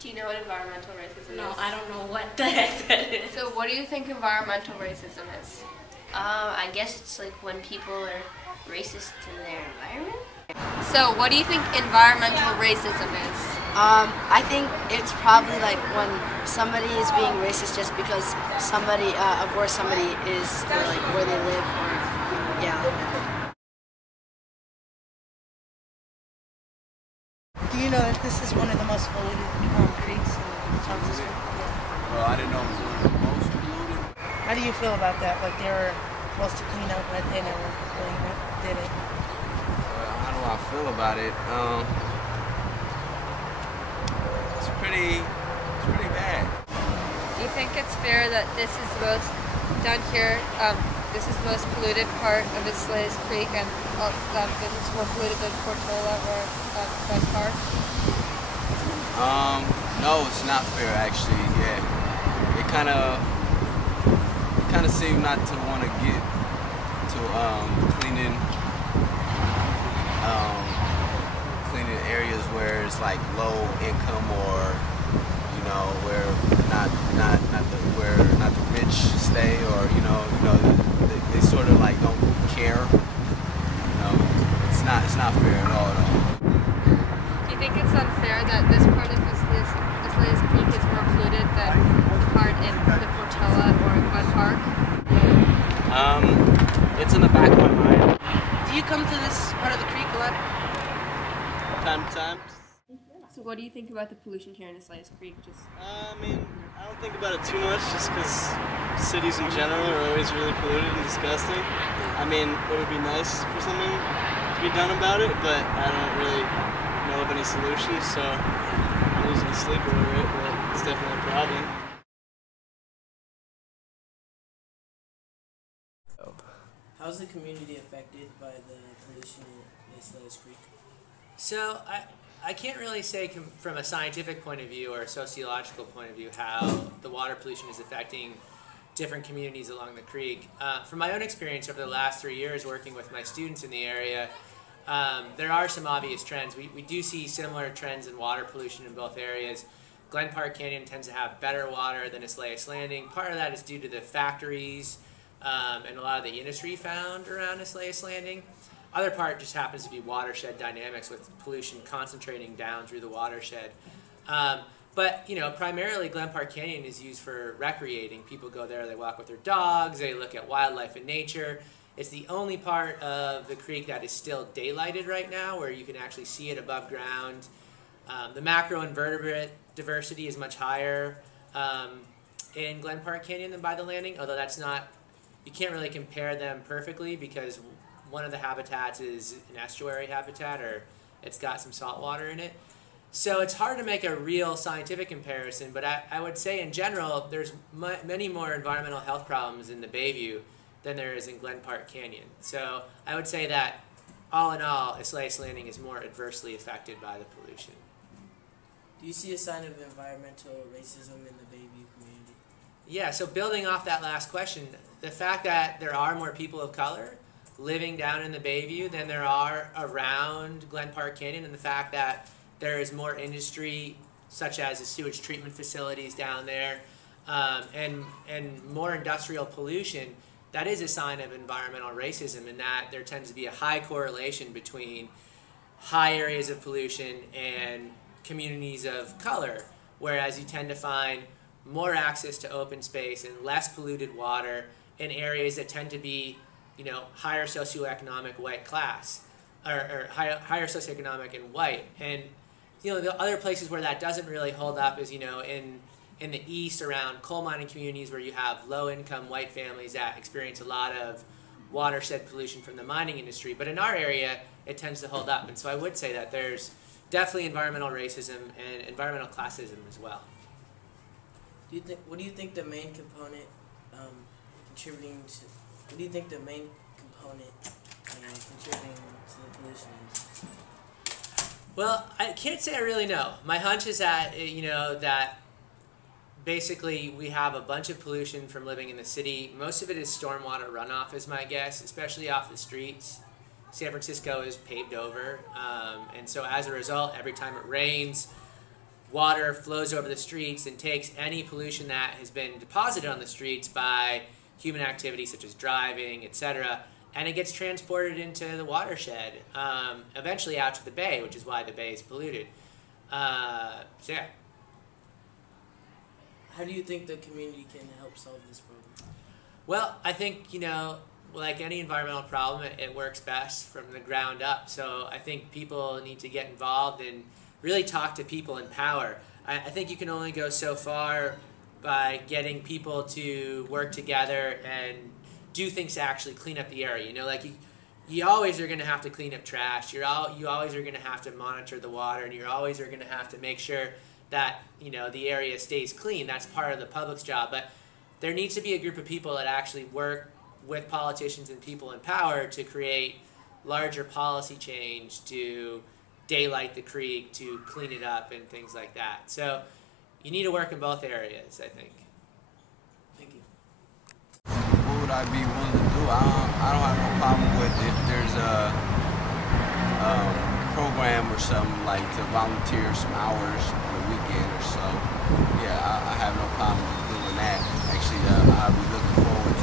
Do you know what environmental racism is? No, I don't know what the heck that is. So what do you think environmental racism is? I guess it's like when people are racist to their environment. So what do you think environmental racism is? I think it's probably like when somebody is being racist just because somebody of where somebody is, or like where they live, or yeah. Do you know that this is one of the most polluted creeks in San Francisco? Well, I didn't know it was one of the most polluted. How do you feel about that? Like they were supposed to clean up, but they never really did it. How do I feel about it? It's pretty bad. Do you think it's fair that this is the most, down here, this is the most polluted part of Islais Creek, and it's more polluted than Portola or Glen Park? No, it's not fair actually. Yeah, it kind of seemed not to want to get to cleaning areas where it's like low income, or you know, where not the rich stay, or you know they sort of like don't care. You know, it's not fair at all. Do you think it's unfair that this part of Islais Creek is more polluted than the part in the Portola or Glen Park? It's in the back of my mind. Do you come to this part of the creek a lot? Time to time. So what do you think about the pollution here in Islais Creek? I mean, I don't think about it too much just because cities in general are always really polluted and disgusting. I mean, it would be nice for something to be done about it, but I don't really know of any solutions, so I'm losing sleep over it, but it's definitely a problem. How's the community affected by the pollution in Islais Creek? So I can't really say from a scientific point of view or a sociological point of view how the water pollution is affecting different communities along the creek. From my own experience over the last 3 years working with my students in the area, there are some obvious trends. We do see similar trends in water pollution in both areas. Glen Park Canyon tends to have better water than Islais Landing. Part of that is due to the factories and a lot of the industry found around Islais Landing. Other part just happens to be watershed dynamics, with pollution concentrating down through the watershed. But you know, primarily Glen Park Canyon is used for recreating. People go there, they walk with their dogs, they look at wildlife and nature. It's the only part of the creek that is still daylighted right now, where you can actually see it above ground. The macroinvertebrate diversity is much higher in Glen Park Canyon than by the Landing, although that's not, you can't really compare them perfectly because one of the habitats is an estuary habitat, or it's got some salt water in it. So it's hard to make a real scientific comparison, but I would say in general there's many more environmental health problems in the Bayview than there is in Glen Park Canyon. So I would say that all in all, Islais Landing is more adversely affected by the pollution. Do you see a sign of environmental racism in the Bayview community? Yeah, so building off that last question, the fact that there are more people of color living down in the Bayview than there are around Glen Park Canyon, and the fact that there is more industry, such as the sewage treatment facilities down there, and more industrial pollution, that is a sign of environmental racism, in that there tends to be a high correlation between high areas of pollution and communities of color, whereas you tend to find more access to open space and less polluted water in areas that tend to be, you know, higher socioeconomic white class, or higher socioeconomic and white. And you know, the other places where that doesn't really hold up is, you know, in the east around coal mining communities where you have low-income white families that experience a lot of watershed pollution from the mining industry. But in our area, it tends to hold up. And so I would say that there's definitely environmental racism and environmental classism as well. What do you think the main component contributing to the pollution is? Well, I can't say I really know. My hunch is that, you know, that basically we have a bunch of pollution from living in the city. Most of it is stormwater runoff, is my guess, especially off the streets. San Francisco is paved over, and so as a result, every time it rains, water flows over the streets and takes any pollution that has been deposited on the streets by human activity such as driving, etc., and it gets transported into the watershed, eventually out to the bay, which is why the bay is polluted. So yeah. How do you think the community can help solve this problem? Well, I think, like any environmental problem, it works best from the ground up. So I think people need to get involved and really talk to people in power. I think you can only go so far by getting people to work together and do things to actually clean up the area. You always are going to have to clean up trash. You always are going to have to monitor the water, and you always are going to have to make sure that the area stays clean. That's part of the public's job. But there needs to be a group of people that actually work with politicians and people in power to create larger policy change, to daylight the creek, to clean it up, and things like that. So you need to work in both areas, I think. Thank you. What would I be willing to do? I don't have no problem with if there's a program or something like to volunteer some hours on the weekend or so. Yeah, I have no problem with doing that. Actually, I'll be looking forward